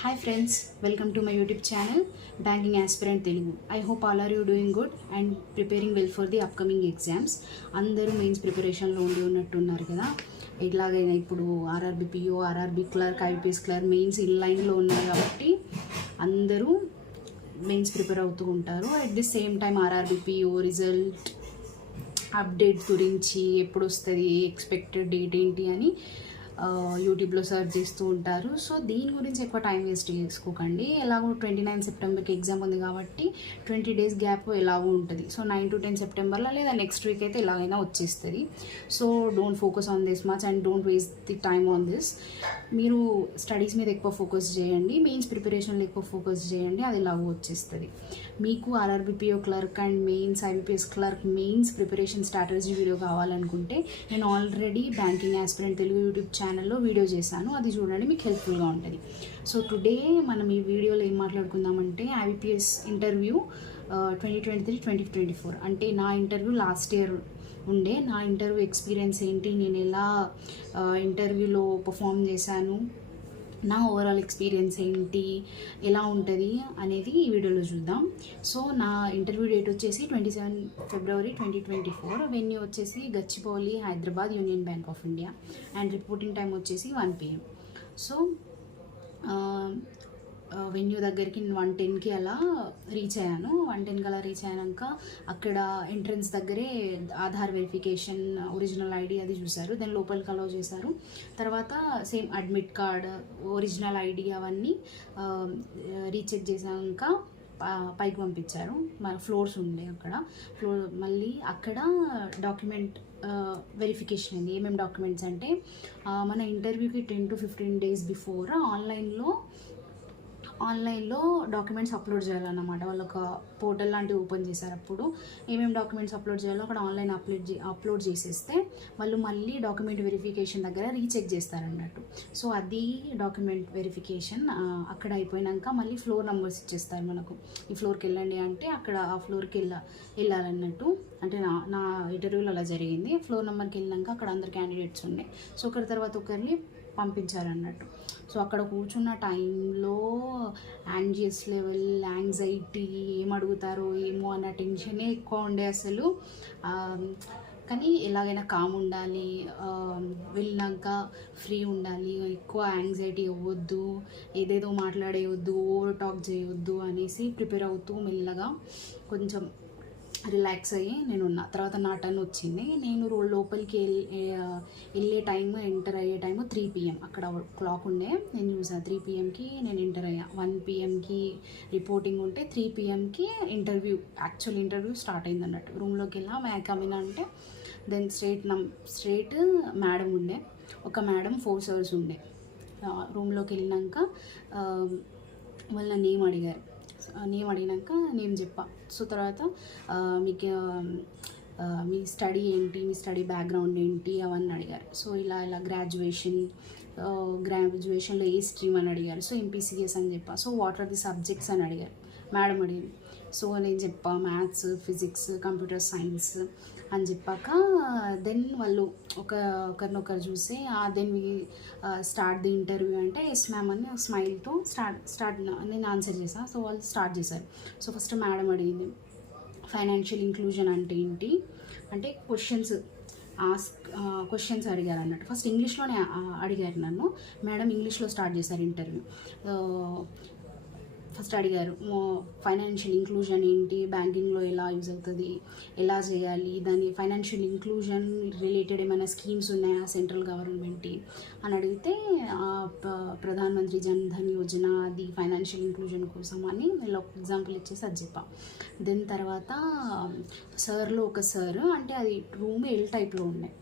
Hi friends, welcome to my YouTube channel Banking Aspirant Telugu. I hope all are you doing good and preparing well for the upcoming exams. అందరూ mains ప్రిపరేషన్లో ఉన్నట్టున్నారు కదా. ఎట్లాగైనా ఇప్పుడు RRB PO, RRB clerk, IPS clerk mains in లైన్లో ఉన్నారు కాబట్టి అందరూ మెయిన్స్ ప్రిపేర్ అవుతూ ఉంటారు. At the same time RRB PO result update గురించి ఎప్పుడు వస్తుంది, ఎక్స్పెక్టెడ్ డేట్ ఏంటి అని యూట్యూబ్లో సర్చ్ చేస్తూ ఉంటారు. సో దీని గురించి ఎక్కువ టైం వేస్ట్ చేసుకోకండి. ఎలాగో 29 సెప్టెంబర్కి ఎగ్జామ్ ఉంది కాబట్టి 20 డేస్ గ్యాప్ ఎలాగో ఉంటుంది. సో 9 to 10 సెప్టెంబర్లో లేదా నెక్స్ట్ వీక్ అయితే ఎలాగైనా వచ్చేస్తుంది. So don't focus on this much and don't waste the time on this. మీరు స్టడీస్ మీద ఎక్కువ ఫోకస్ చేయండి, మెయిన్స్ ప్రిపరేషన్లో ఎక్కువ ఫోకస్ చేయండి, అది ఎలాగో వచ్చేస్తుంది. మీకు RRB PO clerk and mains, IBPS clerk mains preparation strategy video కావాలనుకుంటే నేను already banking aspirant Telugu YouTube ఛానల్లో వీడియో చేశాను, అది చూడండి, మీకు హెల్ప్ఫుల్గా ఉంటుంది. సో టుడే మనం ఈ వీడియోలో ఏం మాట్లాడుకుందామంటే ఐబీపీఎస్ ఇంటర్వ్యూ 2023-2024 అంటే నా ఇంటర్వ్యూ లాస్ట్ ఇయర్ ఉండే. నా ఇంటర్వ్యూ ఎక్స్పీరియన్స్ ఏంటి, నేను ఎలా ఇంటర్వ్యూలో పర్ఫామ్ చేశాను, నా ఓవరాల్ ఎక్స్పీరియన్స్ ఏంటి, ఎలా ఉంటుంది అనేది ఈ వీడియోలో చూద్దాం. సో నా ఇంటర్వ్యూ డేట్ వచ్చేసి 27 ఫిబ్రవరి 2024. వెన్యూ వచ్చేసి Gachibowli, Hyderabad, union bank of India. And reporting time వచ్చేసి 1 PM. సో వెన్యూ దగ్గరికి 1:10కి అలా రీచ్ అయ్యాను. 1:10కి అలా రీచ్ అయ్యాక అక్కడ ఎంట్రన్స్ దగ్గరే ఆధార్ వెరిఫికేషన్, ఒరిజినల్ ఐడి అది చూశారు. దాని లోపలికి అలౌ చేశారు. తర్వాత same admit card, original ID అవన్నీ రీచెక్ చేశాక పైకి పంపించారు. ఫ్లోర్స్ ఉండే అక్కడ మళ్ళీ అక్కడ డాక్యుమెంట్ వెరిఫికేషన్ అయింది. ఏమేమి డాక్యుమెంట్స్ అంటే మన ఇంటర్వ్యూకి 10 to 15 days బిఫోర్ ఆన్లైన్లో డాక్యుమెంట్స్ అప్లోడ్ చేయాలన్నమాట. వాళ్ళు ఒక పోర్టల్ లాంటివి ఓపెన్ చేశారు. అప్పుడు ఏమేమి డాక్యుమెంట్స్ అప్లోడ్ చేయాలో అక్కడ ఆన్లైన్ అప్లోడ్ చేసేస్తే వాళ్ళు మళ్ళీ డాక్యుమెంట్ వెరిఫికేషన్ దగ్గర రీచెక్ చేస్తారన్నట్టు. సో అది డాక్యుమెంట్ వెరిఫికేషన్ అక్కడ అయిపోయాక మళ్ళీ ఫ్లోర్ నెంబర్స్ ఇచ్చేస్తారు మనకు. ఈ ఫ్లోర్కి వెళ్ళండి అంటే అక్కడ ఆ ఫ్లోర్కి వెళ్ళాలన్నట్టు. అంటే నా ఇంటర్వ్యూలో అలా జరిగింది. ఫ్లోర్ నెంబర్కి వెళ్ళినాక అక్కడ అందరు క్యాండిడేట్స్ ఉండే. సో ఒకరి తర్వాత ఒకరిని పంపించారన్నట్టు. సో అక్కడ కూర్చున్న టైంలో యాంగ్జియస్ లెవెల్, యాంగ్జైటీ, ఏం అడుగుతారో ఏమో అన్న టెన్షనే ఎక్కువ ఉండే అసలు. కానీ ఎలాగైనా కామ్ ఉండాలి, వెళ్ళినాక ఫ్రీ ఉండాలి, ఎక్కువ యాంగ్జైటీ అవ్వద్దు, ఏదేదో మాట్లాడేయొద్దు, ఓవర్ టాక్ చేయొద్దు అనేసి ప్రిపేర్ అవుతూ మెల్లగా కొంచెం రిలాక్స్ అయ్యి నేనున్న తర్వాత నా టర్న్ వచ్చింది. నేను లోపలికి వెళ్ళే టైం, ఎంటర్ అయ్యే టైము 3 PM. అక్కడ క్లాక్ ఉండే, నేను చూసాను 3 PMకి నేను ఎంటర్ అయ్యా. 1 PMకి రిపోర్టింగ్ ఉంటే 3 PMకి యాక్చువల్ ఇంటర్వ్యూ స్టార్ట్ అయింది అన్నట్టు. రూమ్లోకి వెళ్ళా, కమిన్ అంటే దెన్ స్ట్రేట్ మేడం ఉండే, ఒక మేడం 4 sirs ఉండే. రూమ్లోకి వెళ్ళినాక వాళ్ళ నేమ్ అడిగారు. నేమ్ అడిగినాక నేమ్ చెప్పా. సో తర్వాత మీకు మీ స్టడీ ఏంటి, మీ స్టడీ బ్యాక్గ్రౌండ్ ఏంటి అవన్నీ అడిగారు. సో ఇలా గ్రాడ్యుయేషన్లో ఏ స్ట్రీమ్ అని అడిగారు. సో ఎంపీసీఎస్ అని చెప్పా. So what are the subjects అని అడిగారు, మేడం అడిగింది. సో నేను చెప్పా మ్యాథ్స్, ఫిజిక్స్, కంప్యూటర్ సైన్స్ అని చెప్పాక దెన్ వాళ్ళు ఒకరినొకరు చూసి then we start the interview అంటే ఎస్ మ్యామ్ అని స్మైల్తో స్టార్ట్ నేను ఆన్సర్ చేశాను. సో వాళ్ళు స్టార్ట్ చేశారు. సో ఫస్ట్ మేడం అడిగింది ఫైనాన్షియల్ ఇంక్లూజన్ అంటే ఏంటి అంటే క్వశ్చన్స్ అడిగారు అన్నట్టు. ఫస్ట్ ఇంగ్లీష్లోనే అడిగారు నన్ను. మేడం ఇంగ్లీష్లో స్టార్ట్ చేశారు ఇంటర్వ్యూ. ఫస్ట్ అడిగారు ఫైనాన్షియల్ ఇంక్లూజన్ ఏంటి, బ్యాంకింగ్లో ఎలా యూజ్ అవుతుంది, ఎలా చేయాలి, దాని ఫైనాన్షియల్ ఇంక్లూజన్ రిలేటెడ్ ఏమైనా స్కీమ్స్ ఉన్నాయా సెంట్రల్ గవర్నమెంట్ అని అడిగితే ప్రధాన మంత్రి జన్ ధన్ యోజన అది ఫైనాన్షియల్ ఇంక్లూజన్ కోసం అని నేను ఒక ఎగ్జాంపుల్ ఇచ్చేసి అది చెప్పా. దెన్ తర్వాత సార్లో ఒక సార్ అంటే అది రూమ్ ఎల్ టైప్లో ఉండే.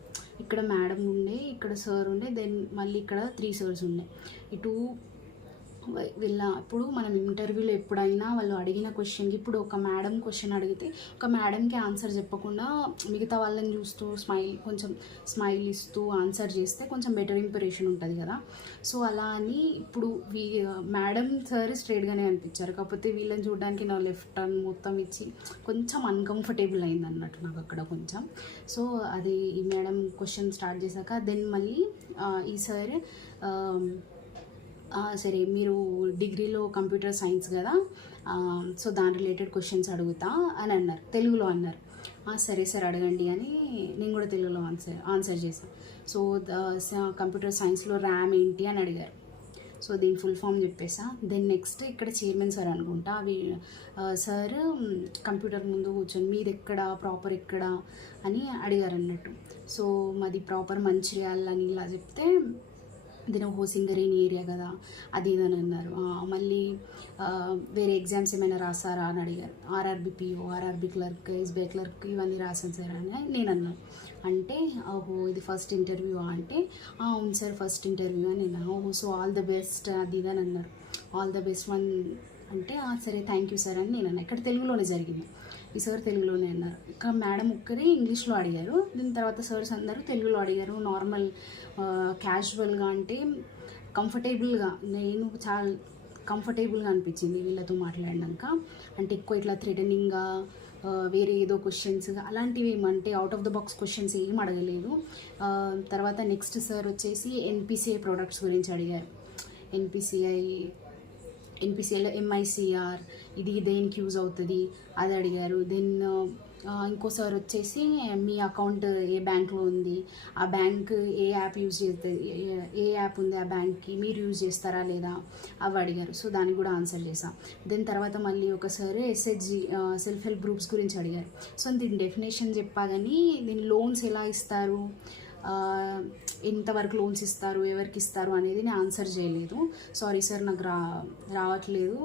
ఇక్కడ మేడం ఉండే, ఇక్కడ సార్ ఉండే, దెన్ మళ్ళీ ఇక్కడ 3 sirs ఉండే. ఇటు ఇప్పుడు మనం ఇంటర్వ్యూలో ఎప్పుడైనా వాళ్ళు అడిగిన క్వశ్చన్కి, ఇప్పుడు ఒక మేడం క్వశ్చన్ అడిగితే ఒక మేడంకి ఆన్సర్ చెప్పకుండా మిగతా వాళ్ళని చూస్తూ కొంచెం స్మైల్ ఇస్తూ ఆన్సర్ చేస్తే కొంచెం బెటర్ ఇంప్రెషన్ ఉంటుంది కదా. సో అలా అని ఇప్పుడు మేడం సార్ స్ట్రైట్గానే అనిపించారు, కాకపోతే వీళ్ళని చూడడానికి నా లెఫ్ట్ టర్న్ మొత్తం ఇచ్చి కొంచెం అన్కంఫర్టబుల్ అయింది అన్నట్టు నాకు అక్కడ కొంచెం. సో అది ఈ మేడం క్వశ్చన్ స్టార్ట్ చేశాక దెన్ మళ్ళీ ఈ సార్ సరే మీరు డిగ్రీలో కంప్యూటర్ సైన్స్ కదా, సో దాని రిలేటెడ్ క్వశ్చన్స్ అడుగుతా అని అన్నారు, తెలుగులో అన్నారు. సరే సార్ అడగండి అని నేను కూడా తెలుగులో ఆన్సర్ చేశాను. సో కంప్యూటర్ సైన్స్లో ర్యామ్ ఏంటి అని అడిగారు. సో దీని ఫుల్ ఫామ్ చెప్పేసా. దెన్ నెక్స్ట్ ఇక్కడ చైర్మన్ సార్ అనుకుంటా, అవి సార్ కంప్యూటర్ ముందు కూర్చొని మీది ఎక్కడ, ప్రాపర్ ఎక్కడ అని అడిగారు అన్నట్టు. సో మాది ప్రాపర్ మంచిర్యాల అని ఇలా చెప్తే, దీని సింగరేణి ఏరియా కదా అది ఇదని అన్నారు. మళ్ళీ వేరే ఎగ్జామ్స్ ఏమైనా రాసారా అని అడిగారు. RRB PO, RRB clerk, SBI clerk ఇవన్నీ రాసాను సార్ అని నేను అన్నాను. అంటే ఓహో ఇది ఫస్ట్ ఇంటర్వ్యూ అంటే అవును సార్ ఫస్ట్ ఇంటర్వ్యూ అని నేను. ఓహో సో ఆల్ ద బెస్ట్ అది ఇదని అన్నారు. ఆల్ ద బెస్ట్ వన్ అంటే సరే థ్యాంక్ యూ సార్ అని నేను అన్నా. ఇక్కడ తెలుగులోనే జరిగింది, ఈ సార్ తెలుగులోనే అన్నారు. ఇక్కడ మేడం ఒక్కరే ఇంగ్లీష్లో అడిగారు, దీని తర్వాత సార్స్ అందరూ తెలుగులో అడిగారు. నార్మల్ క్యాజువల్గా అంటే కంఫర్టబుల్గా, నేను చాలా కంఫర్టబుల్గా అనిపించింది వీళ్ళతో మాట్లాడినాక. అంటే ఎక్కువ ఇట్లా థ్రెటనింగ్గా వేరే ఏదో క్వశ్చన్స్ అలాంటివి ఏమంటే out of the box questions ఏం అడగలేదు. తర్వాత నెక్స్ట్ సార్ వచ్చేసి ఎన్పిసిఐ ప్రోడక్ట్స్ గురించి అడిగారు. ఎన్పిసిఐలో ఎంఐసిఆర్ ఇది దేనికి యూజ్ అవుతుంది అది అడిగారు. దెన్ ఇంకోసారి వచ్చేసి మీ అకౌంట్ ఏ బ్యాంక్లో ఉంది, ఆ బ్యాంక్ ఏ యాప్ యూజ్ చేస్తుంది, ఏ యాప్ ఉంది ఆ బ్యాంక్కి, మీరు యూజ్ చేస్తారా లేదా అవి అడిగారు. సో దానికి కూడా ఆన్సర్ చేసాం. దెన్ తర్వాత మళ్ళీ ఒకసారి ఎస్హెచ్జి సెల్ఫ్ హెల్ప్ గ్రూప్స్ గురించి అడిగారు. సో దీని డెఫినేషన్ చెప్పా కానీ దీని లోన్స్ ఎలా ఇస్తారు, ఎంతవరకు లోన్స్ ఇస్తారు, ఎవరికి ఇస్తారు అనేది నేను ఆన్సర్ చేయలేదు. సారీ సార్ నాకు రావట్లేదు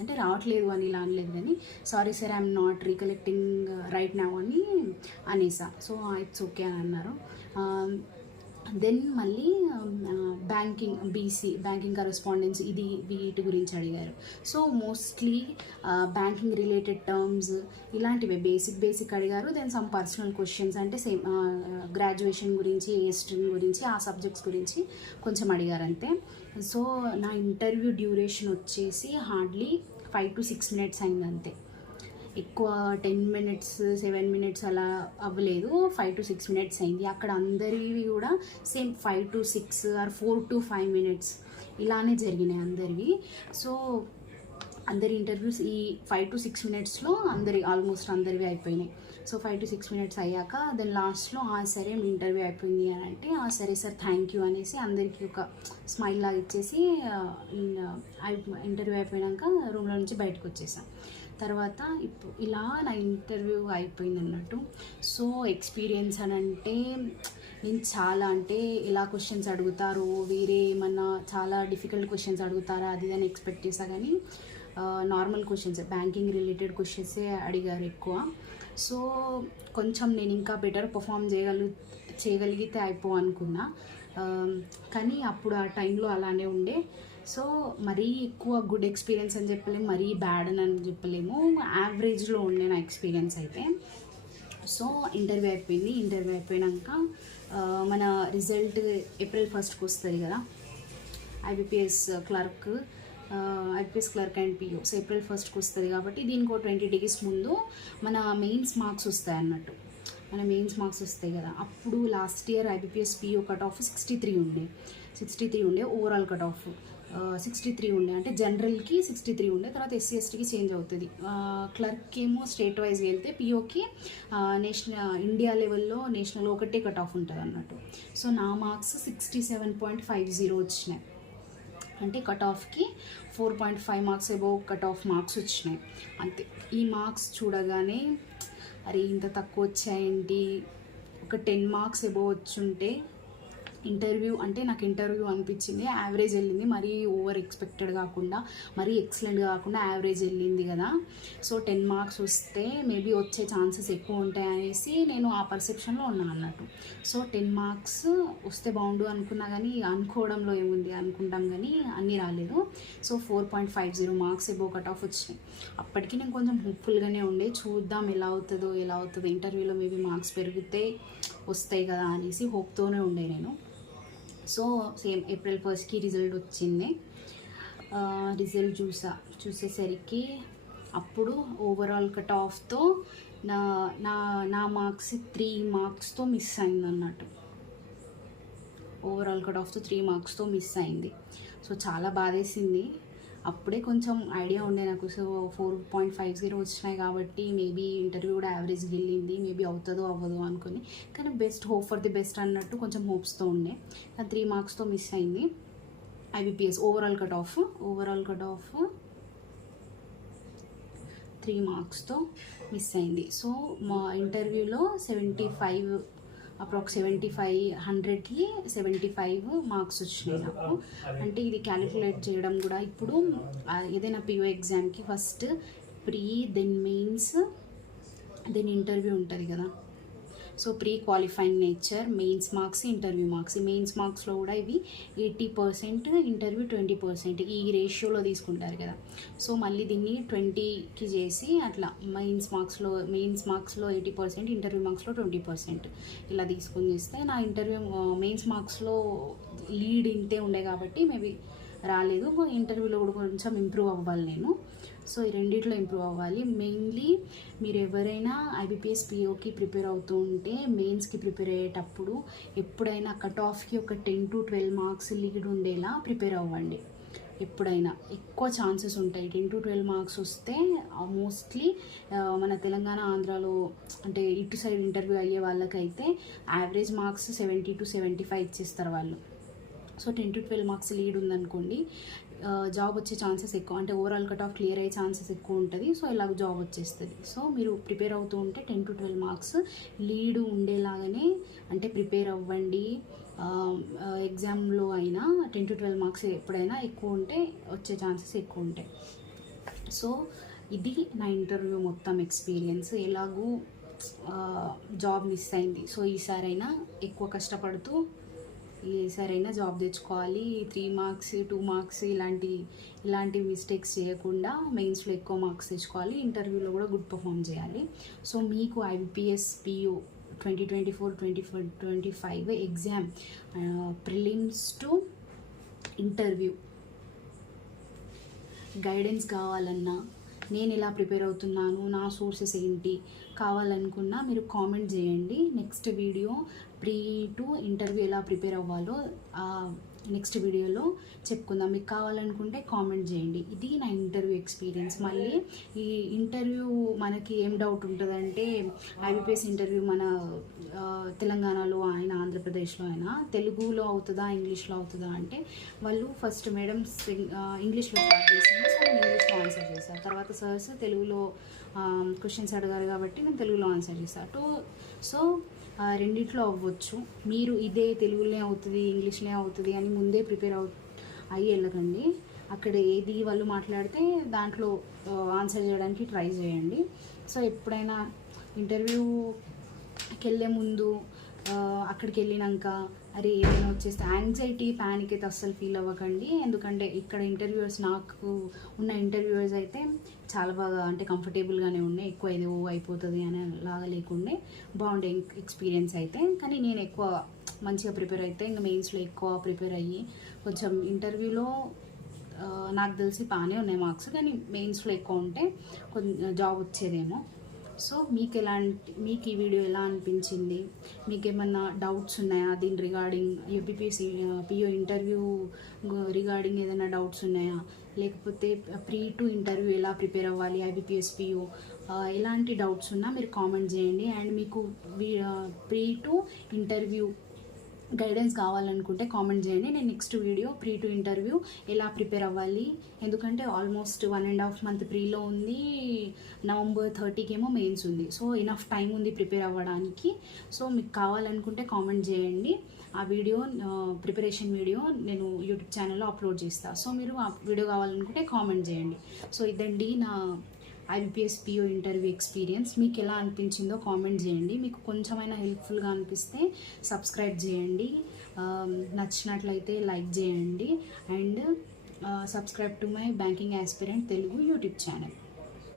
అంటే రావట్లేదు అని ఇలా అనలేదు కానీ sorry sir I'm not recollecting right now అని అనేసా. సో ఇట్స్ ఓకే అని అన్నారు. దెన్ మళ్ళీ బ్యాంకింగ్ కరెస్పాండెన్స్ ఇది వీటి గురించి అడిగారు. So mostly banking related terms ఇలాంటివి బేసిక్ అడిగారు. దెన్ సమ్ పర్సనల్ క్వశ్చన్స్ అంటే సేమ్ గ్రాడ్యుయేషన్ గురించి, ఏ స్ట్రీమ్ గురించి, ఆ సబ్జెక్ట్స్ గురించి కొంచెం అడిగారు అంతే. సో నా ఇంటర్వ్యూ డ్యూరేషన్ వచ్చేసి హార్డ్లీ 5 to 6 minutes అయింది అంతే. ఎక్కువ 10 minutes 7 minutes అలా అవ్వలేదు, 5 to 6 minutes అయింది. అక్కడ అందరివి కూడా same 5 to 6 or 4 to 5 minutes ఇలానే జరిగినాయి అందరివి. సో అందరి ఇంటర్వ్యూస్ ఈ 5 to 6 minutesలో ఆల్మోస్ట్ అందరివి అయిపోయినాయి. సో 5 to 6 minutes అయ్యాక దెన్ లాస్ట్లో సరే మీ ఇంటర్వ్యూ అయిపోయింది అని అంటే సరే సార్ థ్యాంక్ యూ అనేసి అందరికీ ఒక స్మైల్ లాగా ఇచ్చేసి ఇంటర్వ్యూ అయిపోయాక రూమ్లో నుంచి బయటకు వచ్చేసాం. తర్వాత ఇప్పుడు ఇలా నా ఇంటర్వ్యూ అయిపోయింది అన్నట్టు. సో ఎక్స్పీరియన్స్ అని అంటే నేను చాలా అంటే ఎలా క్వశ్చన్స్ అడుగుతారు, వేరే ఏమన్నా చాలా డిఫికల్ట్ క్వశ్చన్స్ అడుగుతారా అది అని ఎక్స్పెక్ట్ చేశా కానీ నార్మల్ క్వశ్చన్స్, బ్యాంకింగ్ రిలేటెడ్ క్వశ్చన్సే అడిగారు ఎక్కువ. సో కొంచెం నేను ఇంకా బెటర్ పర్ఫామ్ చేయగలిగితే అనుకున్నా, కానీ అప్పుడు ఆ టైంలో అలానే ఉండే. సో మరీ ఎక్కువ గుడ్ ఎక్స్పీరియన్స్ అని చెప్పలేము, మరీ బ్యాడ్ అని చెప్పలేము, యావరేజ్లో ఉండే నా ఎక్స్పీరియన్స్ అయితే. సో ఇంటర్వ్యూ అయిపోయింది. ఇంటర్వ్యూ అయిపోయాక మన రిజల్ట్ April 1st వస్తుంది కదా, IBPS clerk and PO. So April 1st వస్తుంది కాబట్టి దీనికి 20 days ముందు మన మెయిన్స్ మార్క్స్ వస్తాయి అన్నట్టు. మన మెయిన్స్ మార్క్స్ వస్తాయి కదా, అప్పుడు last year IBPS PO cut off 63 ఉండే, ఓవరాల్ కట్ ఆఫ్ 63 ఉండే, అంటే జనరల్కి 63 ఉండే, తర్వాత ఎస్సీ ఎస్టీకి చేంజ్ అవుతుంది. క్లర్క్ ఏమో స్టేట్ వైజ్ వెళ్తే పిఓకి ఇండియా లెవెల్లో నేషనల్ ఒకటే కట్ ఆఫ్ ఉంటుంది అన్నట్టు. సో నా మార్క్స్ 67.50 వచ్చినాయి, అంటే కట్ ఆఫ్కి 4.5 marks above cut off marks వచ్చినాయి అంతే. ఈ మార్క్స్ చూడగానే అరే ఇంత తక్కువ వచ్చాయేంటి, ఒక 10 మార్క్స్ అబోవ్ వచ్చుంటే ఇంటర్వ్యూ అంటే నాకు ఇంటర్వ్యూ అనిపించింది యావరేజ్ వెళ్ళింది, మరీ ఓవర్ ఎక్స్పెక్టెడ్ కాకుండా, మరీ ఎక్సలెంట్ కాకుండా యావరేజ్ వెళ్ళింది కదా. సో 10 మార్క్స్ వస్తే మేబీ వచ్చే ఛాన్సెస్ ఎక్కువ ఉంటాయి అనేసి నేను ఆ పర్సెప్షన్లో ఉన్నాను అన్నట్టు. సో 10 మార్క్స్ వస్తే బాగుండు అనుకున్నా కానీ అనుకోవడంలో ఏముంది, అనుకుంటాం కానీ అన్నీ రాలేదు. So 4.50 marks above cut off వచ్చినాయి. అప్పటికి నేను కొంచెం హోప్ఫుల్గానే ఉండే, చూద్దాం ఎలా అవుతుందో ఇంటర్వ్యూలో మేబీ మార్క్స్ పెరిగితే వస్తాయి కదా అనేసి హోప్తోనే ఉండే నేను. So same April 1st result వచ్చింది. రిజల్ట్ చూసేసరికి అప్పుడు ఓవరాల్ కట్ ఆఫ్తో నా మార్క్స్ 3 మార్క్స్తో మిస్ అయింది అన్నట్టు. ఓవరాల్ కట్ ఆఫ్తో 3 మార్క్స్తో మిస్ అయింది. సో చాలా బాధేసింది. అప్పుడే కొంచెం ఐడియా ఉండే నాకు. సో 4.50 వచ్చినాయి కాబట్టి మేబీ ఇంటర్వ్యూ కూడా యావరేజ్కి వెళ్ళింది, మేబీ అవుతుందో అవ్వదు అనుకుని. కానీ best, hope for the best అన్నట్టు కొంచెం హోప్స్తో ఉండే. కానీ 3 మార్క్స్తో మిస్ అయింది ఐబీపీఎస్. ఓవరాల్ కట్ ఆఫ్ 3 మార్క్స్తో మిస్ అయింది. సో మా ఇంటర్వ్యూలో 75 అప్రాక్స్ 100కి 75 మార్క్స్ వచ్చినాయి నాకు. అంటే ఇది క్యాలిక్యులేట్ చేయడం కూడా ఇప్పుడు ఏదైనా పిఓ ఎగ్జామ్కి first pre, then mains, then interview ఉంటుంది కదా. So pre qualifying nature, mains marks, interview marks. ఈ మెయిన్స్ మార్క్స్లో కూడా ఇవి 80%, ఇంటర్వ్యూ 20%, ఈ రేషియోలో తీసుకుంటారు కదా. సో మళ్ళీ దీన్ని 20కి చేసి అట్లా మెయిన్స్ మార్క్స్లో 80%, ఇంటర్వ్యూ మార్క్స్లో 20% ఇలా తీసుకొని చేస్తే నా ఇంటర్వ్యూ మెయిన్స్ మార్క్స్లో లీడ్ ఇంతే ఉండే కాబట్టి మేబీ రాలేదు. ఇంటర్వ్యూలో కూడా కొంచెం ఇంప్రూవ్ అవ్వాలి నేను. సో ఈ రెండిట్లో ఇంప్రూవ్ అవ్వాలి. మెయిన్లీ మీరు ఎవరైనా ఐబీపీఎస్ పిఓకి ప్రిపేర్ అవుతూ ఉంటే మెయిన్స్కి ప్రిపేర్ అయ్యేటప్పుడు ఎప్పుడైనా కట్ ఆఫ్కి ఒక 10 to 12 మార్క్స్ లీడ్ ఉండేలా ప్రిపేర్ అవ్వండి. ఎప్పుడైనా ఎక్కువ ఛాన్సెస్ ఉంటాయి. 10 to 12 మార్క్స్ వస్తే మోస్ట్లీ మన తెలంగాణ, ఆంధ్రాలో అంటే ఇటు సైడ్ ఇంటర్వ్యూ అయ్యే వాళ్ళకైతే యావరేజ్ మార్క్స్ 70 to 75 ఇచ్చేస్తారు వాళ్ళు. సో 10 to 12 మార్క్స్ లీడ్ ఉందనుకోండి, జాబ్ వచ్చే ఛాన్సెస్ ఎక్కువ, అంటే ఓవరాల్ కట్ ఆఫ్ క్లియర్ అయ్యే ఛాన్సెస్ ఎక్కువ ఉంటుంది. సో ఇలాగ జాబ్ వచ్చేస్తుంది. సో మీరు ప్రిపేర్ అవుతూ ఉంటే 10 to 12 మార్క్స్ లీడ్ ఉండేలాగానే అంటే ప్రిపేర్ అవ్వండి. ఎగ్జామ్లో అయినా 10 to 12 మార్క్స్ ఎప్పుడైనా ఎక్కువ ఉంటే వచ్చే ఛాన్సెస్ ఎక్కువ ఉంటాయి. సో ఇది నా ఇంటర్వ్యూ మొత్తం ఎక్స్పీరియన్స్. ఎలాగూ జాబ్ మిస్ అయింది. సో ఈసారైనా ఎక్కువ కష్టపడుతూ ఈసారైనా జాబ్ తెచ్చుకోవాలి. 3 మార్క్స్ 2 మార్క్స్ ఇలాంటి మిస్టేక్స్ చేయకుండా మెయిన్స్లో ఎక్కువ మార్క్స్ తెచ్చుకోవాలి. ఇంటర్వ్యూలో కూడా గుడ్ పర్ఫామ్ చేయాలి. సో మీకు IBPS PU 2024-2025 exam prelims to interview guidance కావాలన్నా, నేను ఎలా ప్రిపేర్ అవుతున్నాను, నా సోర్సెస్ ఏంటి కావాలనుకున్నా మీరు కామెంట్ చేయండి. Next video pre to interview ఎలా ప్రిపేర్ అవ్వాలో నెక్స్ట్ వీడియోలో చెప్పుకుందాం. మీకు కావాలనుకుంటే కామెంట్ చేయండి. ఇది నా ఇంటర్వ్యూ ఎక్స్పీరియన్స్. మళ్ళీ ఈ ఇంటర్వ్యూ మనకి ఏం డౌట్ ఉంటుందంటే ఐబీపీఎస్ ఇంటర్వ్యూ మన తెలంగాణలో అయినా ఆంధ్రప్రదేశ్లో అయినా తెలుగులో అవుతుందా ఇంగ్లీష్లో అవుతుందా అంటే వాళ్ళు ఫస్ట్ మేడం ఇంగ్లీష్లో స్టార్ట్ చేసింది. సో నేను ఇంగ్లీష్లో ఆన్సర్ చేశాను. తర్వాత సర్స్ తెలుగులో క్వశ్చన్స్ అడిగారు కాబట్టి నేను తెలుగులో ఆన్సర్ చేశాను. సో రెండిట్లో అవ్వచ్చు. మీరు ఇదే తెలుగులోనే అవుతుంది ఇంగ్లీష్లోనే అవుతుంది అని ముందే ప్రిపేర్ అయ్యి వెళ్ళకండి. అక్కడ ఏది వాళ్ళు మాట్లాడితే దాంట్లో ఆన్సర్ చేయడానికి ట్రై చేయండి. సో ఎప్పుడైనా ఇంటర్వ్యూకి వెళ్ళే ముందు అక్కడికి వెళ్ళినాక అరే ఏదైనా వచ్చేస్తే యాంగ్జైటీ, ప్యానిక్ అయితే అస్సలు ఫీల్ అవ్వకండి. ఎందుకంటే ఇక్కడ ఇంటర్వ్యూవర్స్, నాకు ఉన్న ఇంటర్వ్యూవర్స్ అయితే చాలా బాగా అంటే కంఫర్టబుల్గానే ఉన్నాయి. ఎక్కువ ఏదో అయిపోతుంది అని లాగా లేకుండే బాగుండే ఎక్స్పీరియన్స్ అయితే. కానీ నేను ఎక్కువ మంచిగా ప్రిపేర్ అయితే ఇంకా మెయిన్స్లో ఎక్కువ ప్రిపేర్ అయ్యి కొంచెం ఇంటర్వ్యూలో నాకు తెలిసి బాగానే ఉన్నాయి మార్క్స్, కానీ మెయిన్స్లో ఎక్కువ ఉంటే కొంచెం జాబ్ వచ్చేదేమో. సో మీకు ఈ వీడియో ఎలా అనిపించింది, మీకు ఏమన్నా డౌట్స్ ఉన్నాయా దీని regarding UPPSC PO interview regarding ఏదైనా డౌట్స్ ఉన్నాయా, లేకపోతే ప్రీ టు ఇంటర్వ్యూ ఎలా ప్రిపేర్ అవ్వాలి ఐబీపీఎస్ పిఓ ఎలాంటి డౌట్స్ ఉన్నా మీరు కామెంట్ చేయండి. అండ్ మీకు ప్రీ టు ఇంటర్వ్యూ గైడెన్స్ కావాలనుకుంటే కామెంట్ చేయండి. నేను next video pre to interview ఎలా ప్రిపేర్ అవ్వాలి, ఎందుకంటే ఆల్మోస్ట్ 1.5 month ప్రీలో ఉంది, November 30కి ఏమో మెయిన్స్ ఉంది. సో ఇనఫ్ టైం ఉంది ప్రిపేర్ అవ్వడానికి. సో మీకు కావాలనుకుంటే కామెంట్ చేయండి. ఆ వీడియో ప్రిపరేషన్ వీడియో నేను యూట్యూబ్ ఛానల్లో అప్లోడ్ చేస్తాను. సో మీరు ఆ వీడియో కావాలనుకుంటే కామెంట్ చేయండి. సో ఇదండి నా ఐబీపీఎస్ పిఓ ఇంటర్వ్యూ ఎక్స్పీరియన్స్. మీకు ఎలా అనిపించిందో కామెంట్ చేయండి. మీకు కొంచెమైనా హెల్ప్ఫుల్గా అనిపిస్తే సబ్స్క్రైబ్ చేయండి, నచ్చినట్లయితే లైక్ చేయండి and subscribe to my banking aspirant Telugu YouTube channel.